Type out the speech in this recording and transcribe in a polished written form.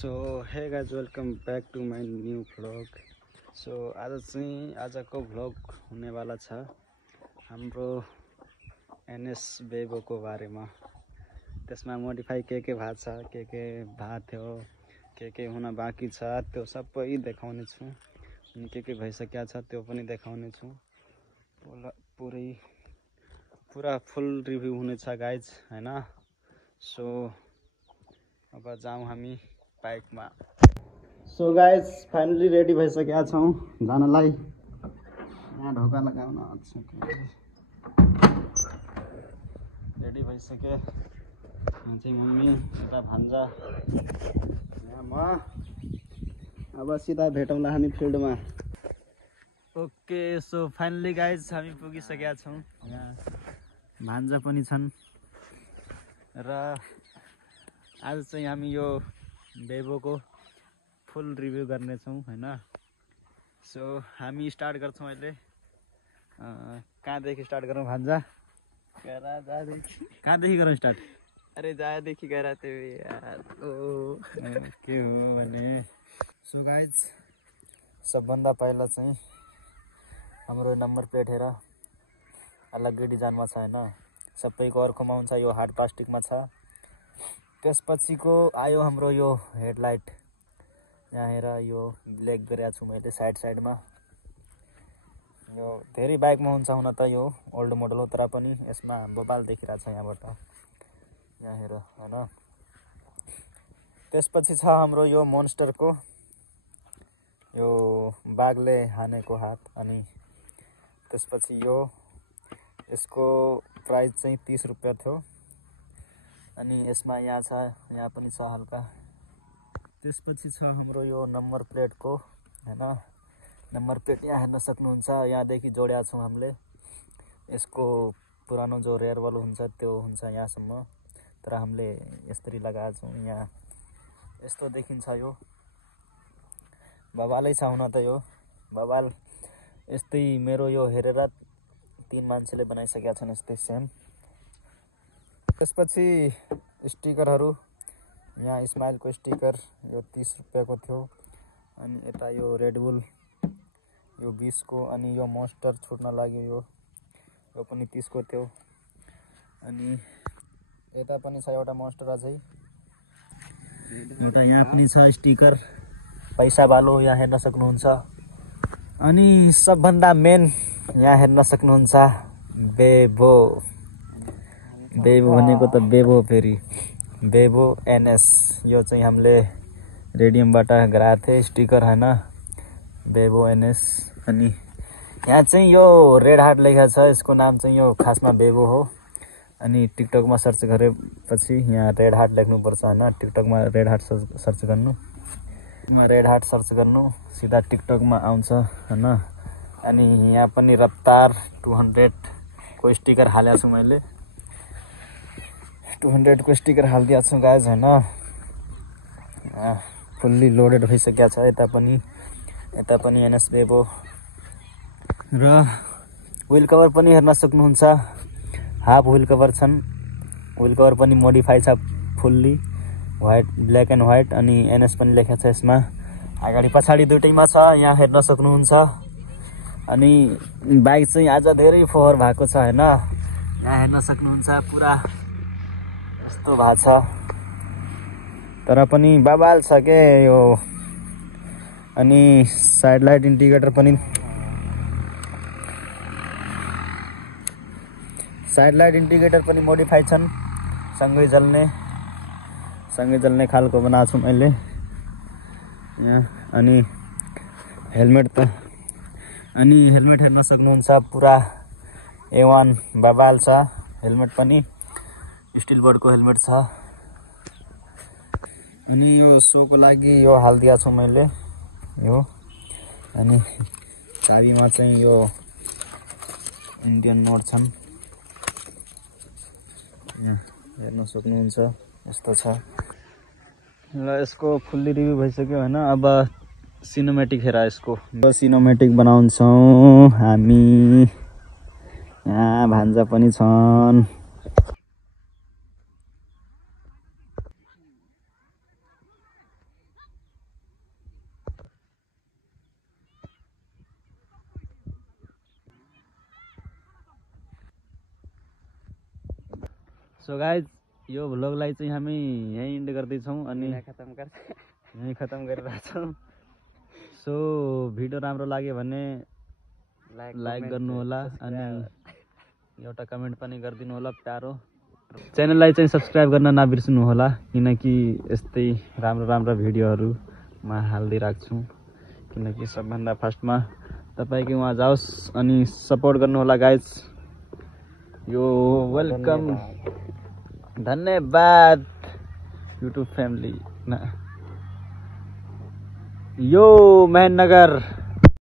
So hey guys welcome back to my new vlog. So आजको vlog हुनेवाला छ हाम्रो एनएस बेबोको बारेमा। त्यसमा मोडिफाई के भएको छ, के भएको थियो, के हुन बाँकी छ, त्यो सबै देखाउने छु। अनि के भइसकेको छ त्यो पनि देखाउने छु। पुरा फुल रिभ्यू हुनेछ गाइज, हैन। सो अब जाउँ हामी बाइकमा। सो गाइज फाइनली रेडी भइसकेका छौँ जानलाई। यहाँ ढोका लगाउन रेडी भइसके। यहाँ चाहिँ मम्मी, यता भान्जा, यहाँ म। अब सिधा भेटौँला हामी फिल्डमा। ओके, सो फाइनली गाइज हामी पुगिसकेका छौँ। यहाँ भान्जा पनि छन् र आज चाहिँ हामी यो बेबोको फुल रिभ्यू गर्नेछौँ, हैन। सो हामी स्टार्ट गर्छौँ अहिले। कहाँदेखि स्टार्ट गरौँ भान्जा? कहाँदेखि गरौँ स्टार्ट? अरे जहाँदेखि गएर त्यो यार के हो भने। सो गाइज सबभन्दा पहिला चाहिँ हाम्रो नम्बर प्लेट हेर, अलग्गै डिजाइनमा छ, हैन। सबैको अर्कोमा हुन्छ, यो हार्ड प्लास्टिकमा छ। त्यसपछिको आयो हाम्रो यो हेडलाइट। यहाँ हेर, यो ब्ल्याक गरेको छु मैले साइडमा। यो धेरै बाइकमा हुन्छ हुन त, यो ओल्ड मोडल हो, तर पनि यसमा बबाल देखिरहेको छ यहाँबाट। यहाँ हेर, हैन। त्यसपछि छ हाम्रो यो मोन्स्टरको यो बाघले हानेको हात। अनि त्यसपछि यसको प्राइस चाहिँ 30 रुपियाँ थियो। अनि यसमा यहाँ छ, यहाँ पनि छ हल्का। त्यसपछि छ हाम्रो यो नम्बर प्लेटको, हैन। नम्बर प्लेट यहाँ हेर्न सक्नुहुन्छ, यहाँदेखि जोडेका छौँ हामीले। यसको पुरानो जो रेयर वालो हुन्छ त्यो हुन्छ यहाँसम्म, तर हामीले यसरी लगाएको छौँ। यहाँ यस्तो देखिन्छ, यो बबालै छ हुन त। यो बबाल यस्तै मेरो यो हेरेर 3 मान्छेले बनाइसकेका छन् यस्तै सेम। त्यसपछि स्टिकरहरू, यहाँ स्माइलको स्टिकर यो 30 रुपियाँको थियो। अनि यता यो रेडबुल यो 20 को। अनि यो मोन्स्टर छुट्न लाग्यो, यो पनि 30 को थियो। अनि यता पनि छ एउटा मोन्स्टर अझै। एउटा यहाँ पनि छ स्टिकर पैसा वालो, यहाँ हेर्न सक्नुहुन्छ। अनि सबभन्दा मेन यहाँ हेर्न सक्नुहुन्छ बेबो। बेबो भनेको त बेबो, फेरि बेबो एनएस। यो चाहिँ हामीले रेडियमबाट गराएको थिएँ स्टिकर, हैन। बेबो एनएस। अनि यहाँ चाहिँ यो रेड हार्ट लेखेको छ, यसको नाम चाहिँ यो खासमा बेबो हो। अनि टिकटकमा सर्च गरेपछि यहाँ रेड हार्ट लेख्नुपर्छ, हैन। टिकटकमा रेड हार्ट सर्च गर्नु, रेड हार्ट सर्च गर्नु, सिधा टिकटकमा आउँछ, हैन। अनि यहाँ पनि रफ्तार 200 को स्टिकर हालेको छु मैले। 200 को स्टिकर हालिदिएको छु गाइज, हैन। फुल्ली लोडेड भइसकेको छ। यता पनि एनएस बेबो। र व्हील कभर पनि हेर्न सक्नुहुन्छ, हाफ व्हील कभर छन्। व्हील कभर पनि मोडिफाई छ fully, white, black and white. अनि एनएस पनि लेखेको छ यसमा, अगाडि पछाडि दुइटैमा छ, यहाँ हेर्न सक्नुहुन्छ। अनि बाइक चाहिँ आज धेरै फोहोर भएको छ, हैन। यहाँ हेर्न सक्नुहुन्छ, पुरा यस्तो भएको छ, तर पनि बबाल छ के यो। अनि साइड लाइट इन्डिकेटर पनि मोडिफाई छन्, सँगै जल्ने खालको बनाएको छु मैले यहाँ। अनि हेलमेट हेर्न सक्नुहुन्छ, पुरा A1 बबाल छ। हेलमेट पनि स्टिल बोर्डको हेलमेट छ। अनि यो सोको लागि यो हालिदिएको छु मैले यो। अनि चाबीमा चाहिँ यो इन्डियन नोट छन्, यहाँ हेर्न सक्नुहुन्छ, यस्तो छ। ल यसको फुल्ली रिभ्यू भइसक्यो, हैन। अब सिनेमेटिक हेर, यसको सिनेमेटिक बनाउँछौँ हामी। यहाँ भान्जा पनि छन्। सो गाइज यो भ्लगलाई चाहिँ हामी यहीँ इन्ड गर्दैछौँ अनि यहीँ खतम गरिरहेछौँ। सो भिडियो राम्रो लाग्यो भने लाइक गर्नु होला अनि एउटा कमेन्ट पनि गरिदिनु होला प्यारो। च्यानललाई चाहिँ सब्सक्राइब गर्न नबिर्सनु होला किनकि यस्तै राम्रो राम्रो भिडियोहरू म हाल्दै राख्छु। किनकि सबभन्दा फर्स्टमा तपाईँको वहाँ जाओस् अनि सपोर्ट गर्नु होला गाइज। यो वेलकम धन्यवाद युट्युब फ्यामिली। यो महेन्द्रनगर